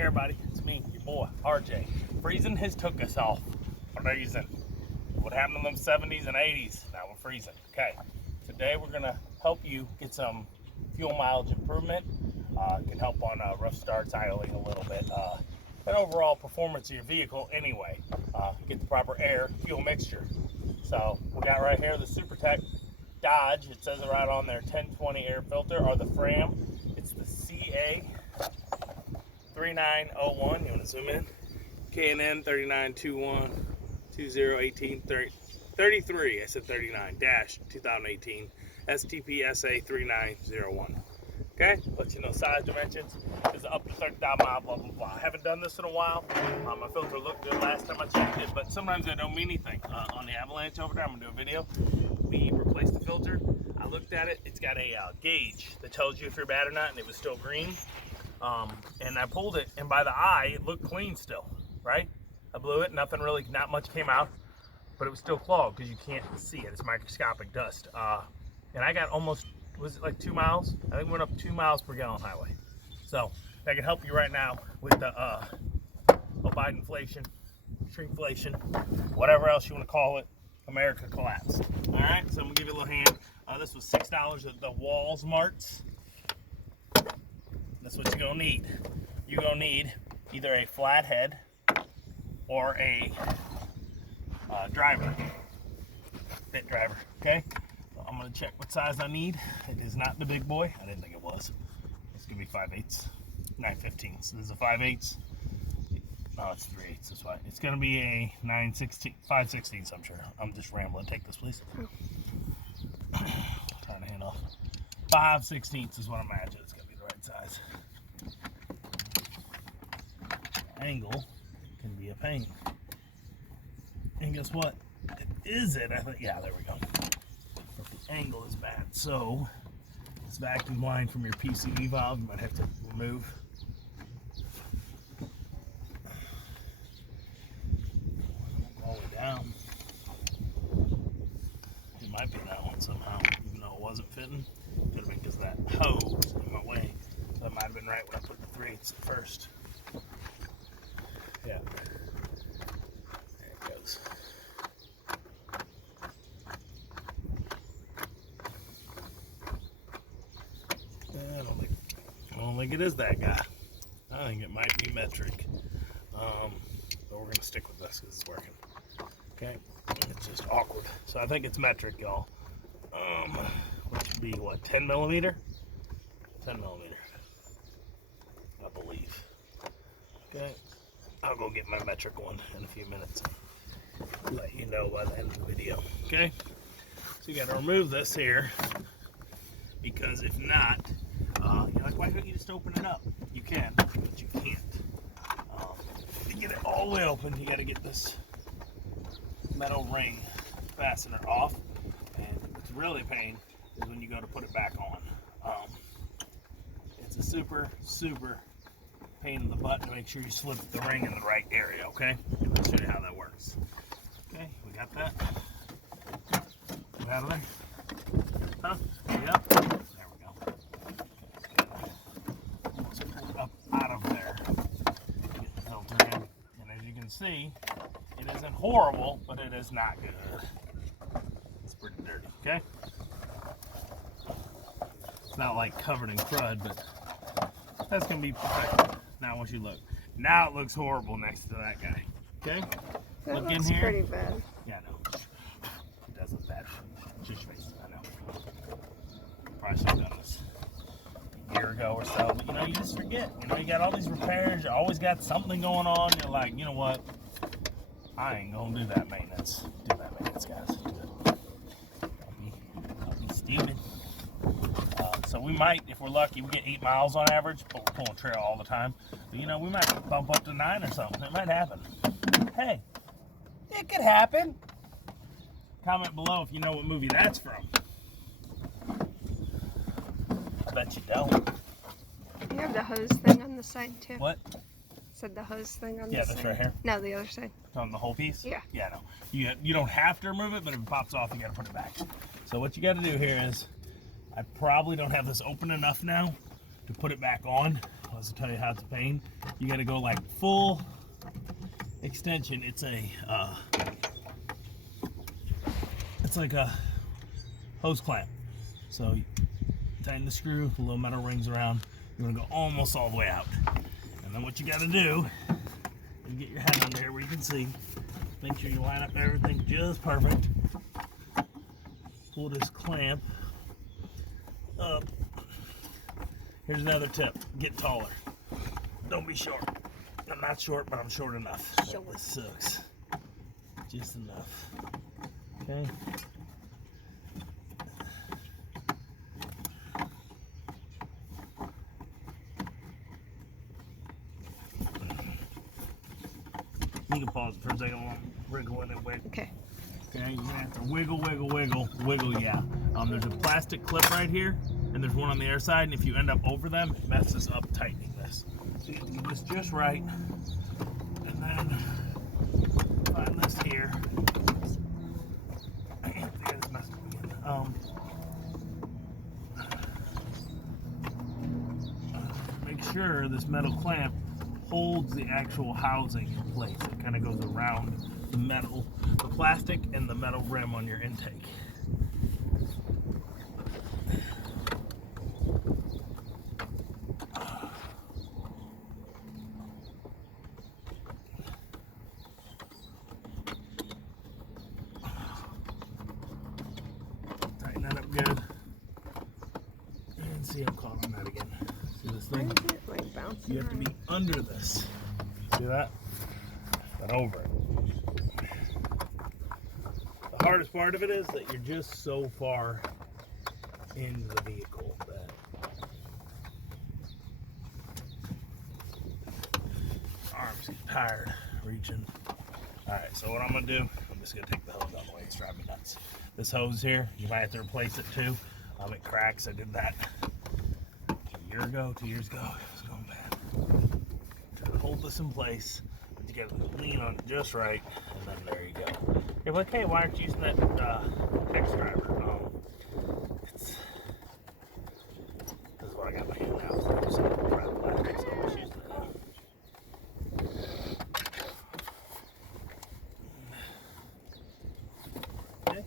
Hey everybody, it's me, your boy, RJ. Freezing has took us off. Freezing. What happened in them 70s and 80s? Now we're freezing. Okay, today we're gonna help you get some fuel mileage improvement. Can help on rough starts, idling a little bit, but overall performance of your vehicle anyway. Get the proper air fuel mixture. So we got right here the SuperTech Dodge. It says it right on there, 1020 air filter, or the Fram. It's the CA 3901. You want to zoom in? K&N 3921 2018 33. I said 39 2018 STP-SA 3901. Okay, let you know size dimensions is up to 30,000 miles, blah blah blah. I haven't done this in a while. My filter looked good last time I checked it, but sometimes that don't mean anything. On the Avalanche over there, I'm gonna do a video. We replaced the filter. I looked at it. It's got a gauge that tells you if you're bad or not, and it was still green. And I pulled it, and by the eye, it looked clean still, right? I blew it, not much came out, but it was still clogged because you can't see it. It's microscopic dust. And I got almost, was it like 2 miles? I think we went up 2 miles per gallon highway. So that can help you right now with the Bidenflation, shrinkflation, whatever else you want to call it. America collapsed. All right, so I'm gonna give you a little hand. This was $6 at the Walmarts. That's what you're gonna need. You're gonna need either a flathead or a driver, fit driver. Okay. So I'm gonna check what size I need. It is not the big boy. I didn't think it was. It's gonna be 5/8, 9/15. So this is a 5/8. No, it's 3/8. That's why. It's gonna be a 9/16, 5/16. I'm sure. I'm just rambling. Take this, please. Turn the hand off. 5/16 is what I imagine. It's gonna be the right size. Angle can be a pain. And guess what? Is it? I think. Yeah, there we go. But the angle is bad. So this vacuum line from your PCV valve, you might have to remove. All the way down. It might be that one somehow, even though it wasn't fitting. Could have been because of that hose in my way. So that might have been right when I put the 3/8 at first. Yeah. There it goes. I don't think it is that guy. I think it might be metric. But we're gonna stick with this because it's working. Okay. It's just awkward. So I think it's metric, y'all. Which would be what, 10 millimeter? 10 millimeter. I believe. Okay. I'll go get my metric one in a few minutes. Let you know by the end of the video. Okay? So you gotta remove this here, because if not, you're like, why couldn't you just open it up? You can, but you can't. To get it all the way open, you gotta get this metal ring fastener off. And what's really a pain is when you go to put it back on. It's a super pain in the butt to make sure you slip the ring in the right area, okay? And I'll show you how that works. Okay, we got that. Get out of there. Huh? Yep. There we go. So pull it up out of there. Get the filter in. And as you can see, it isn't horrible, but it is not good. It's pretty dirty, okay? It's not like covered in crud, but that's gonna be perfect. Now once you look, now it looks horrible next to that guy. Okay? That look looks in here. pretty bad. Yeah, I know. It does look bad. Just face, I know. Probably should have done this a year ago or so, but you know, you just forget. You know, you got all these repairs, you always got something going on. You're like, you know what? I ain't gonna do that maintenance. Do that maintenance, guys. Do it. I'll be stupid. So we might, if we're lucky, we get 8 miles on average, but we're pulling trail all the time. But you know, we might bump up to 9 or something. It might happen. Hey, it could happen. Comment below if you know what movie that's from. I bet you don't. You have the hose thing on the side too. What? Said the hose thing on the Yeah, side. that's right here. No, the other side. On the whole piece? Yeah. Yeah, no. You don't have to remove it, but if it pops off, you got to put it back. So what you got to do here is, I probably don't have this open enough now to put it back on, I'll tell you how it's a pain. You got to go like full extension. It's like a hose clamp. So you tighten the screw, the little metal rings around. You want to go almost all the way out. And then what you got to do, you get your head under here where you can see. Make sure you line up everything just perfect. Pull this clamp up. Here's another tip: get taller. Don't be short. I'm not short, but I'm short enough. Short. This sucks. Just enough. Okay. You can pause it for a second while I'm wriggling it wiggle. Okay. Okay, you're gonna have to wiggle, yeah. There's a plastic clip right here, and there's one on the other side, and if you end up over them, it messes up tightening this. So you have to get this just right, and then find this here. It's messed up again. Make sure this metal clamp holds the actual housing in place. It kind of goes around the metal, the plastic, and the metal rim on your intake. Tighten that up good. And see, I'm caught on that again. See this Why thing? is it like bouncing You have to be around? under this. See that? But over it. The hardest part of it is that you're just so far into the vehicle that arms get tired reaching. Alright, so what I'm going to do, I'm just going to take the hose out of the way. It's driving me nuts. This hose here, you might have to replace it too. It cracks. I did that a year ago, 2 years ago. It was going bad. Try to hold this in place, but you got to lean on it just right, and then there you go. You're like, hey, why aren't you using that X driver? This is what I got in my hand now. So I'm just going to grab the back, so I'm just using it now. Okay.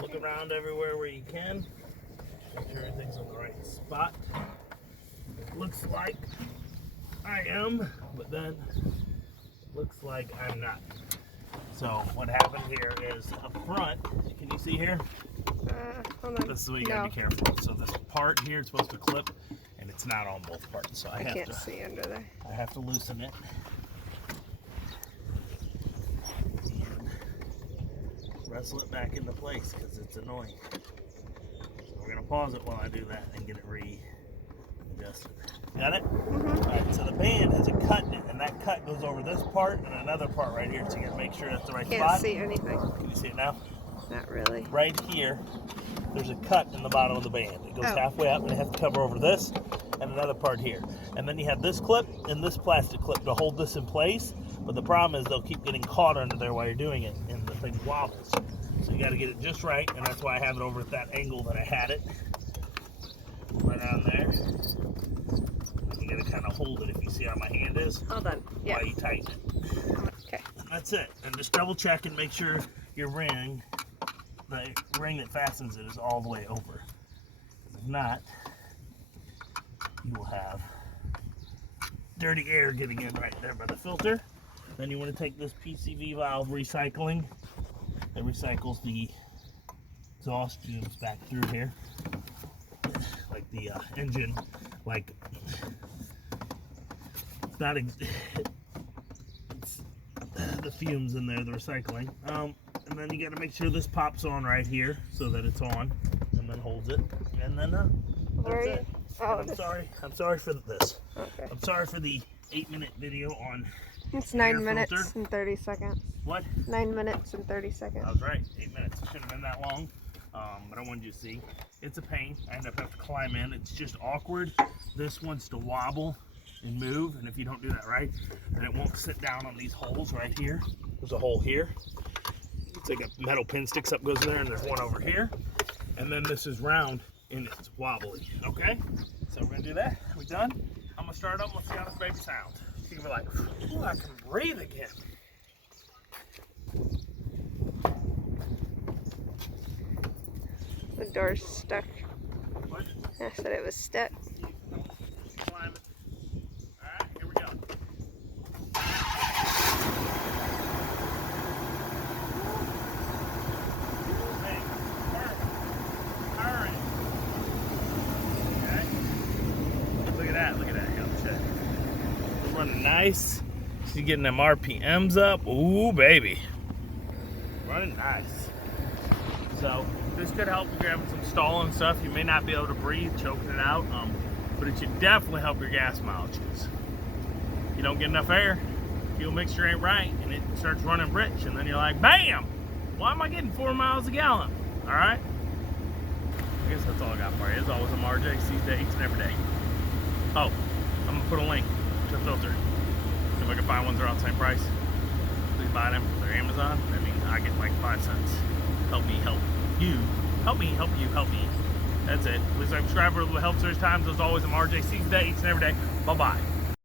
Look around everywhere where you can. Make sure everything's in the right spot. It looks like I am, but then looks like I'm not. So what happened here is up front, can you see here? Hold on. This is what you gotta be careful. So this part here is supposed to clip, and it's not on both parts. So I can't see under there. have to loosen it. And wrestle it back into place because it's annoying. So we're gonna pause it while I do that and get it readjusted. Got it? Mm-hmm. Alright, so the band has a cut in it, and that cut goes over this part and another part right here. So you gotta make sure that's the right Can't spot. see anything. Can you see it now? Not really. Right here, there's a cut in the bottom of the band. It goes Oh. halfway up, and it has to cover over this and another part here. And then you have this clip and this plastic clip to hold this in place. But the problem is they'll keep getting caught under there while you're doing it, and the thing wobbles. So you got to get it just right, and that's why I have it over at that angle that I had it. Right on there. You got to kind of hold it if you see how my hand is. Hold on. Yeah. While you tighten it. Okay. That's it. And just double check and make sure your ring, the ring that fastens it, is all the way over. If not, you will have dirty air getting in right there by the filter. Then you want to take this PCV valve recycling. It recycles the exhaust fumes back through here. Like the engine, like it's not it's the fumes in there, the recycling. And then you got to make sure this pops on right here so that it's on, and then holds it, and then that's it. Oh, I'm sorry for this. Okay. I'm sorry for the 8-minute video on It's air 9 minutes filter. and 30 seconds. What? 9 minutes and 30 seconds. I was right. 8 minutes. It shouldn't have been that long. But I wanted you to see. It's a pain. I end up having to climb in. It's just awkward. This wants to wobble and move, and if you don't do that right, then it won't sit down on these holes right here. There's a hole here. It's like a metal pin sticks up, goes in there, and there's one over here. And then this is round and it's wobbly. Okay? So we're gonna do that. We done? I'm gonna start up. Let's see how this baby sounds. She's gonna be like, ooh, I can breathe again. The door's stuck. What? I said it was stuck. Climbing. Alright, here we go. Hey, hurry. Okay. Look at that, look at that. We're running nice. She's getting them RPMs up. Ooh, baby. Running nice. So this could help if you're having some stalling and stuff. You may not be able to breathe, choking it out, but it should definitely help your gas mileages. You don't get enough air, fuel mixture ain't right, and it starts running rich, and then you're like, bam! Why am I getting 4 miles a gallon? All right? I guess that's all I got for you. As always, I'm RJ, sees day, each and every day. Oh, I'm gonna put a link to a filter. If I can find ones that are all the same price, please buy them. If they're Amazon, that means I get like 5 cents. Help me help you. Help me help you help me. That's it. Please subscribe for Help Search Times. As always, I'm RJ. See you today, each and every day. Bye-bye.